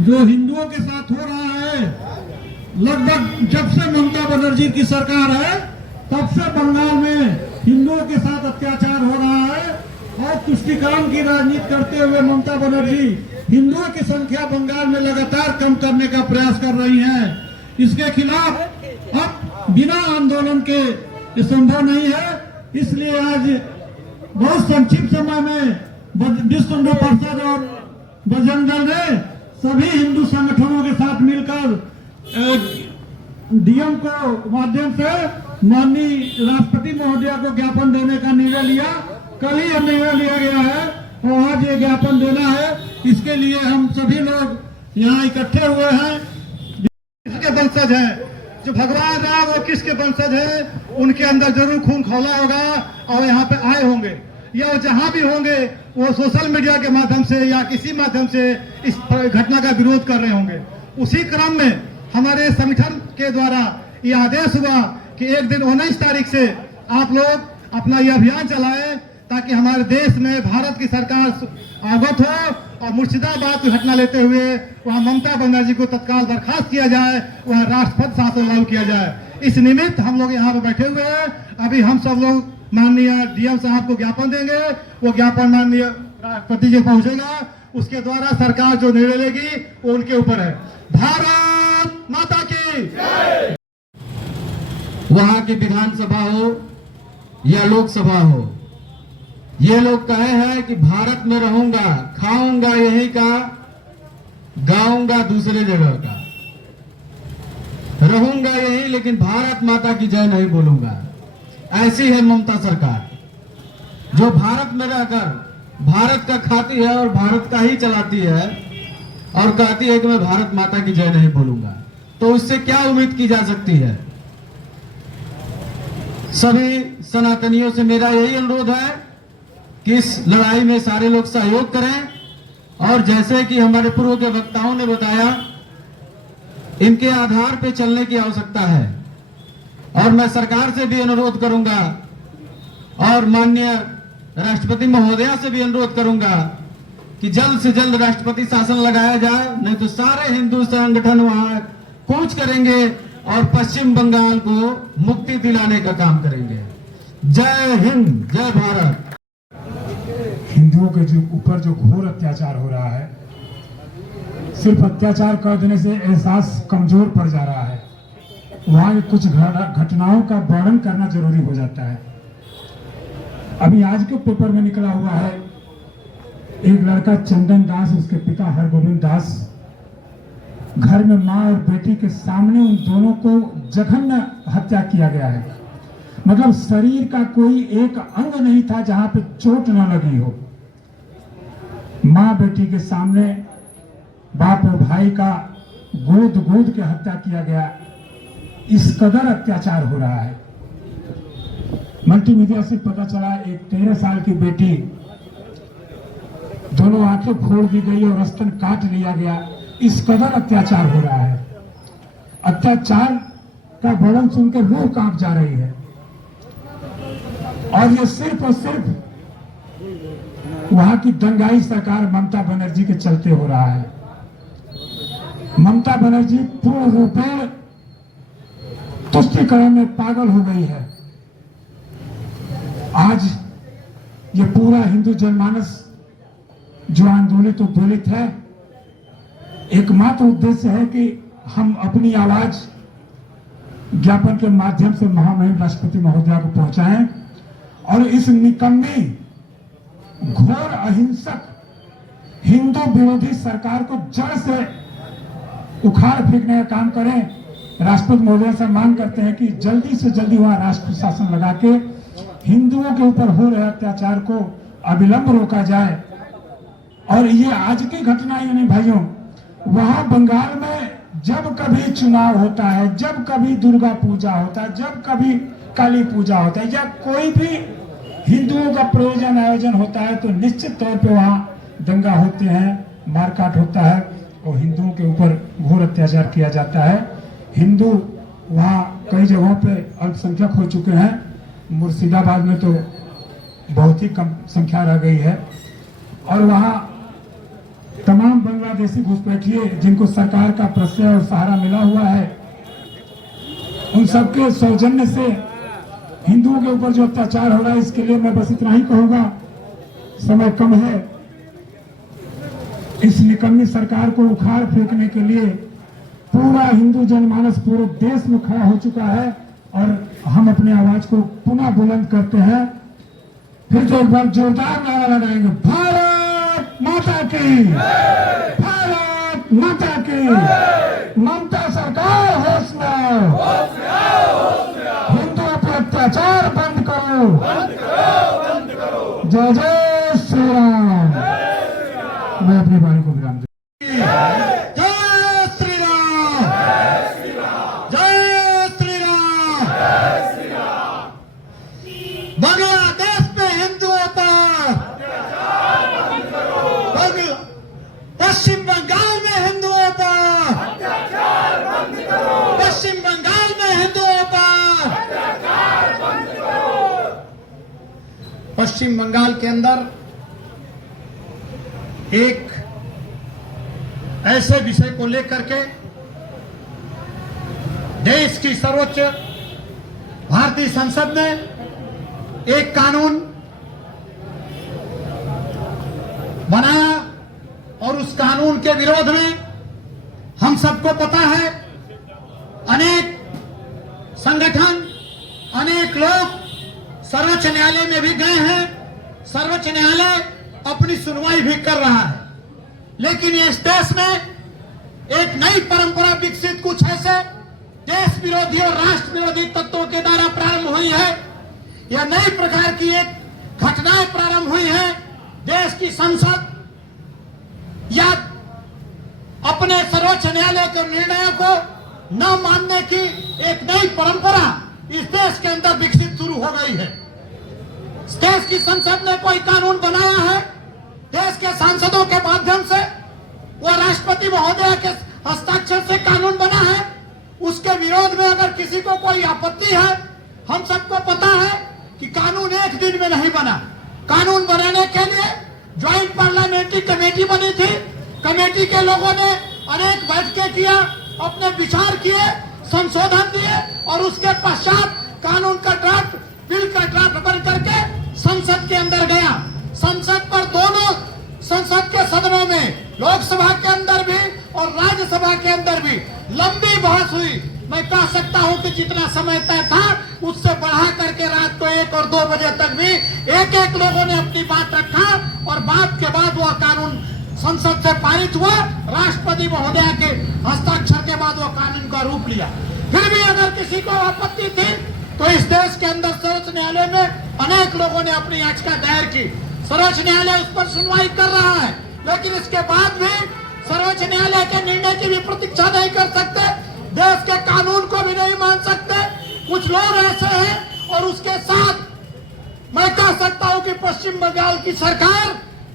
जो हिंदुओं के साथ हो रहा है, लगभग जब से ममता बनर्जी की सरकार है तब से बंगाल में हिंदुओं के साथ अत्याचार हो रहा है और तुष्टिकरण की राजनीति करते हुए ममता बनर्जी हिंदुओं की संख्या बंगाल में लगातार कम करने का प्रयास कर रही हैं। इसके खिलाफ अब बिना आंदोलन के ये संभव नहीं है। इसलिए आज बहुत संक्षिप्त समय में विश्व हिंदू परिषद और बजरंग दल ने सभी हिंदू संगठनों के साथ मिलकर डीएम को माध्यम से माननीय राष्ट्रपति महोदया को ज्ञापन देने का निर्णय लिया। कल ही यह निर्णय लिया गया है और आज ये ज्ञापन देना है। इसके लिए हम सभी लोग यहाँ इकट्ठे हुए हैं। किसके वंशज है, जो भगवान राम और किसके वंशज है, उनके अंदर जरूर खून खौला होगा और यहाँ पे आए होंगे या जहाँ भी होंगे वो सोशल मीडिया के माध्यम से या किसी माध्यम से इस घटना का विरोध कर रहे होंगे। उसी क्रम में हमारे संगठन के द्वारा ये आदेश हुआ कि एक दिन 19 तारीख से आप लोग अपना ये अभियान चलाएं ताकि हमारे देश में भारत की सरकार अवगत हो और मुर्शिदाबाद की घटना लेते हुए वहां ममता बनर्जी को तत्काल बर्खास्त किया जाए, वहां राष्ट्रपति शासन लागू किया जाए। इस निमित्त हम लोग यहाँ पे बैठे हुए हैं। अभी हम सब लोग माननीय डीएम साहब को ज्ञापन देंगे, वो ज्ञापन माननीय राष्ट्रपति जी पहुंचेगा, उसके द्वारा सरकार जो निर्णय लेगी वो उनके ऊपर है। भारत माता की। वहां की विधानसभा हो या लोकसभा हो, ये लोग कहे हैं कि भारत में रहूंगा, खाऊंगा यहीं का, गाऊंगा दूसरे जगह का, रहूंगा यहीं लेकिन भारत माता की जय नहीं बोलूंगा। ऐसी है ममता सरकार, जो भारत में रहकर भारत का खाती है और भारत का ही चलाती है और कहती है कि मैं भारत माता की जय नहीं बोलूंगा। तो उससे क्या उम्मीद की जा सकती है? सभी सनातनियों से मेरा यही अनुरोध है कि इस लड़ाई में सारे लोग सहयोग करें और जैसे कि हमारे पूर्व के वक्ताओं ने बताया, इनके आधार पे चलने की आवश्यकता है। और मैं सरकार से भी अनुरोध करूंगा और माननीय राष्ट्रपति महोदया से भी अनुरोध करूंगा कि जल्द से जल्द राष्ट्रपति शासन लगाया जाए, नहीं तो सारे हिंदू संगठन वहां कूच करेंगे और पश्चिम बंगाल को मुक्ति दिलाने का काम करेंगे। जय हिंद, जय भारत। हिंदुओं के जो ऊपर जो घोर अत्याचार हो रहा है, सिर्फ अत्याचार कर देने से एहसास कमजोर पड़ जा रहा है। वहां की कुछ घटनाओं का वर्णन करना जरूरी हो जाता है। अभी आज के पेपर में निकला हुआ है, एक लड़का चंदन दास, उसके पिता हरगोविंद दास, घर में मां और बेटी के सामने उन दोनों को जघन्य हत्या किया गया है। मतलब शरीर का कोई एक अंग नहीं था जहां पे चोट न लगी हो। मां बेटी के सामने बाप और भाई का गोद गोद के हत्या किया गया। इस कदर अत्याचार हो रहा है। मल्टीमीडिया से पता चला एक 13 साल की बेटी, दोनों आंखें फोड़ दी गई और स्तन काट लिया गया। इस कदर अत्याचार हो रहा है। अत्याचार का वर्णन सुनकर रूह कांप जा रही है। और ये सिर्फ और सिर्फ वहां की दंगाई सरकार ममता बनर्जी के चलते हो रहा है। ममता बनर्जी पूर्ण रूपेण तुष्टिकरण में पागल हो गई है। आज ये पूरा हिंदू जनमानस जो आंदोलित उद्दोलित है, एकमात्र उद्देश्य है कि हम अपनी आवाज ज्ञापन के माध्यम से महामहिम राष्ट्रपति महोदया को पहुंचाएं और इस निकम्मी घोर अहिंसक हिंदू विरोधी सरकार को जड़ से उखाड़ फेंकने का काम करें। राष्ट्रपति महोदया से मांग करते हैं कि जल्दी से जल्दी वहां राष्ट्र शासन लगा के हिंदुओं के ऊपर हो रहे अत्याचार को अविलंब रोका जाए। और ये आज की घटना ही नहीं भाइयों, वहां बंगाल में जब कभी चुनाव होता है, जब कभी दुर्गा पूजा होता है, जब कभी काली पूजा होता है या कोई भी हिंदुओं का प्रयोजन आयोजन होता है, तो निश्चित तौर पे वहां दंगा होते हैं, मारकाट होता है और हिंदुओं के ऊपर घोर अत्याचार किया जाता है। हिंदू वहां कई जगहों पे अल्पसंख्यक हो चुके हैं। मुर्शिदाबाद में तो बहुत ही कम संख्या रह गई है और वहां तमाम बांग्लादेशी घुसपैठिए जिनको सरकार का प्रश्रय और सहारा मिला हुआ है, उन सबके सौजन्य से हिंदुओं के ऊपर जो अत्याचार हो रहा है, इसके लिए मैं बस इतना ही कहूंगा, समय कम है। इस निकम्मी सरकार को उखाड़ फेंकने के लिए पूरा हिंदू जनमानस पूरे देश में खड़ा हो चुका है और हम अपने आवाज को पुनः बुलंद करते हैं। फिर तो एक बार जोरदार नारा लगाएंगे, भारत माता की, भारत माता की। ममता सरकार होश में आओ, हिंदुओं पर अत्याचार बंद करो, जय जय श्री राम। मैं अपनी वाणी को विराम दूं। जय श्री राम, जय श्री राम। बांग्लादेश में हिंदुओं पर, पश्चिम बंगाल में हिंदुओं पर, पश्चिम बंगाल में हिंदुओं पर, पश्चिम बंगाल के अंदर एक ऐसे विषय को लेकर के देश की सर्वोच्च भारतीय संसद ने एक कानून बनाया और उस कानून के विरोध में हम सबको पता है अनेक संगठन, अनेक लोग सर्वोच्च न्यायालय में भी गए हैं। सर्वोच्च न्यायालय अपनी सुनवाई भी कर रहा है, लेकिन इस देश में एक नई परंपरा विकसित कुछ ऐसे देश विरोधी और राष्ट्र विरोधी तत्वों के द्वारा प्रारंभ हुई है। यह नई प्रकार की एक घटनाएं प्रारंभ हुई है। देश की संसद या अपने सर्वोच्च न्यायालय के निर्णयों को न मानने की एक नई परंपरा इस देश के अंदर विकसित शुरू हो गई है। देश की संसद ने कोई कानून बनाया है, देश के सांसदों के माध्यम से, वह राष्ट्रपति महोदय के हस्ताक्षर से कानून बना है। उसके विरोध में अगर किसी को कोई आपत्ति है, हम सबको पता है कि कानून एक दिन में नहीं बना। कानून बनाने के लिए ज्वाइंट पार्लियामेंट्री कमेटी बनी थी। कमेटी के लोगों ने अनेक बैठकें किया, अपने विचार किए, संशोधन दिए और उसके पश्चात कानून का ड्राफ्ट, बिल का ड्राफ्ट बन करके संसद के अंदर गया। संसद पर दोनों संसद के सदनों में, लोकसभा के अंदर भी और राज्यसभा के अंदर भी लंबी बहस हुई। मैं कह सकता हूं कि जितना समय तय था उससे बढ़ा करके रात को 1 और 2 बजे तक भी एक लोगों ने अपनी बात रखा और बात के बाद वह कानून संसद से पारित हुआ। राष्ट्रपति महोदय के हस्ताक्षर के बाद वह कानून का रूप लिया। फिर भी अगर किसी को आपत्ति थी तो इस देश के अंदर सर्वोच्च न्यायालय में अनेक लोगों ने अपनी याचिका दायर की। सर्वोच्च न्यायालय उस पर सुनवाई कर रहा है, लेकिन इसके बाद भी सर्वोच्च न्यायालय के निर्णय की भी प्रतीक्षा नहीं कर सकते, देश के कानून को भी नहीं मान सकते। कुछ लोग ऐसे हैं और उसके साथ मैं कह सकता हूं कि पश्चिम बंगाल की सरकार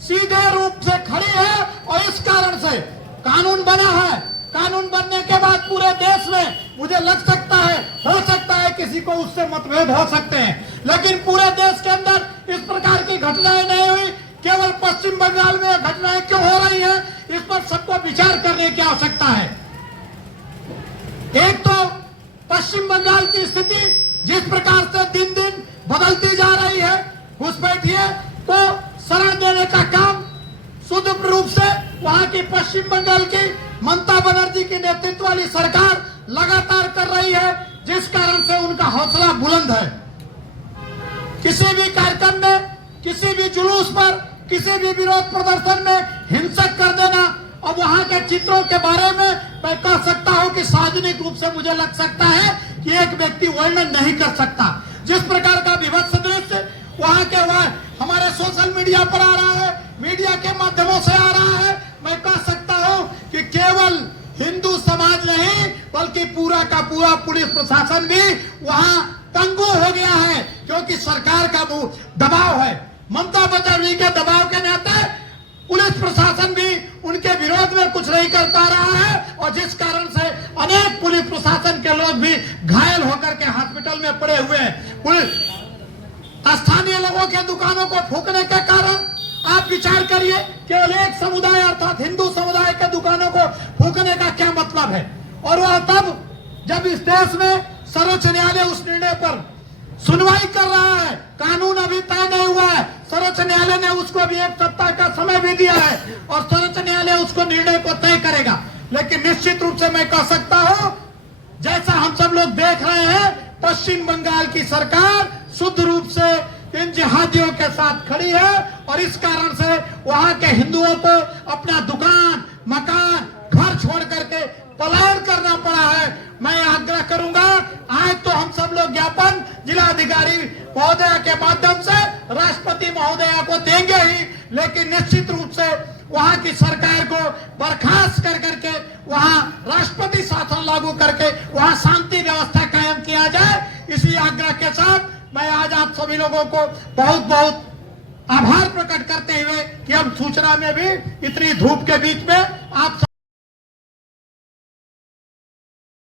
सीधे रूप से खड़ी है और इस कारण से कानून बना है। कानून बनने के बाद पूरे देश में मुझे लग सकता है, हो सकता है किसी को उससे मतभेद हो सकते हैं, लेकिन पूरे देश के अंदर इस प्रकार की घटनाएं नहीं हुई। केवल पश्चिम बंगाल में घटनाएं क्यों हो रही है, इस पर सबको विचार करने की आवश्यकता है। एक तो पश्चिम बंगाल की स्थिति जिस प्रकार से दिन दिन बदलती जा रही है, घुसपैठिए को शरण देने का काम शुद्ध रूप से वहां की पश्चिम बंगाल की ममता बनर्जी की नेतृत्व वाली सरकार लगातार कर रही है, जिस कारण से उनका हौसला बुलंद है। किसी भी कार्यक्रम में, किसी भी जुलूस पर, किसी भी विरोध प्रदर्शन में हिंसक कर देना और वहां के चित्रों के बारे में मैं कह सकता हूं कि सार्वजनिक रूप से मुझे लग सकता है कि एक व्यक्ति वर्णन नहीं कर सकता। जिस प्रकार का विभत्स दृश्य वहां के हमारे सोशल मीडिया पर आ रहा है, मीडिया के माध्यमों से आ रहा है, मैं कह सकता हूं कि केवल हिंदू समाज नहीं बल्कि पूरा का पूरा पुलिस प्रशासन भी वहां पंगु हो गया है, क्योंकि सरकार का दबाव है। ममता बनर्जी के दबाव के नाते पुलिस प्रशासन भी उनके विरोध में कुछ नहीं कर पा रहा है और जिस कारण से अनेक पुलिस प्रशासन के लोग भी घायल होकर के हॉस्पिटल में पड़े हुए हैं। स्थानीय लोगों के दुकानों को फूंकने के कारण आप विचार करिए, केवल एक समुदाय अर्थात हिंदू समुदाय के दुकानों को फूकने का क्या मतलब है। और वह तब जब इस देश में सर्वोच्च न्यायालय उस निर्णय पर सुनवाई कर रहा है, कानून अभी तय नहीं हुआ है, सर्वोच्च न्यायालय ने उसको अभी 1 सप्ताह का समय भी दिया है और सर्वोच्च न्यायालय उसको निर्णय को तय करेगा। लेकिन निश्चित रूप से मैं कह सकता हूं, जैसा हम सब लोग देख रहे हैं, पश्चिम बंगाल की सरकार शुद्ध रूप से इन जिहादियों के साथ खड़ी है और इस कारण से वहां के हिंदुओं को अपना दुकान, मकान, घर छोड़ करके पलायन करना पड़ा है। मैं आग्रह करूंगा, आज तो हम सब लोग ज्ञापन जिलाधिकारी महोदया के माध्यम से राष्ट्रपति महोदया को देंगे ही, लेकिन निश्चित रूप से वहां की सरकार को बर्खास्त कर करके वहां राष्ट्रपति शासन लागू करके वहां शांति व्यवस्था कायम किया जाए। इसी आग्रह के साथ मैं आज आप सभी लोगों को बहुत बहुत आभार प्रकट करते हुए कि हम सूचना में भी इतनी धूप के बीच में आप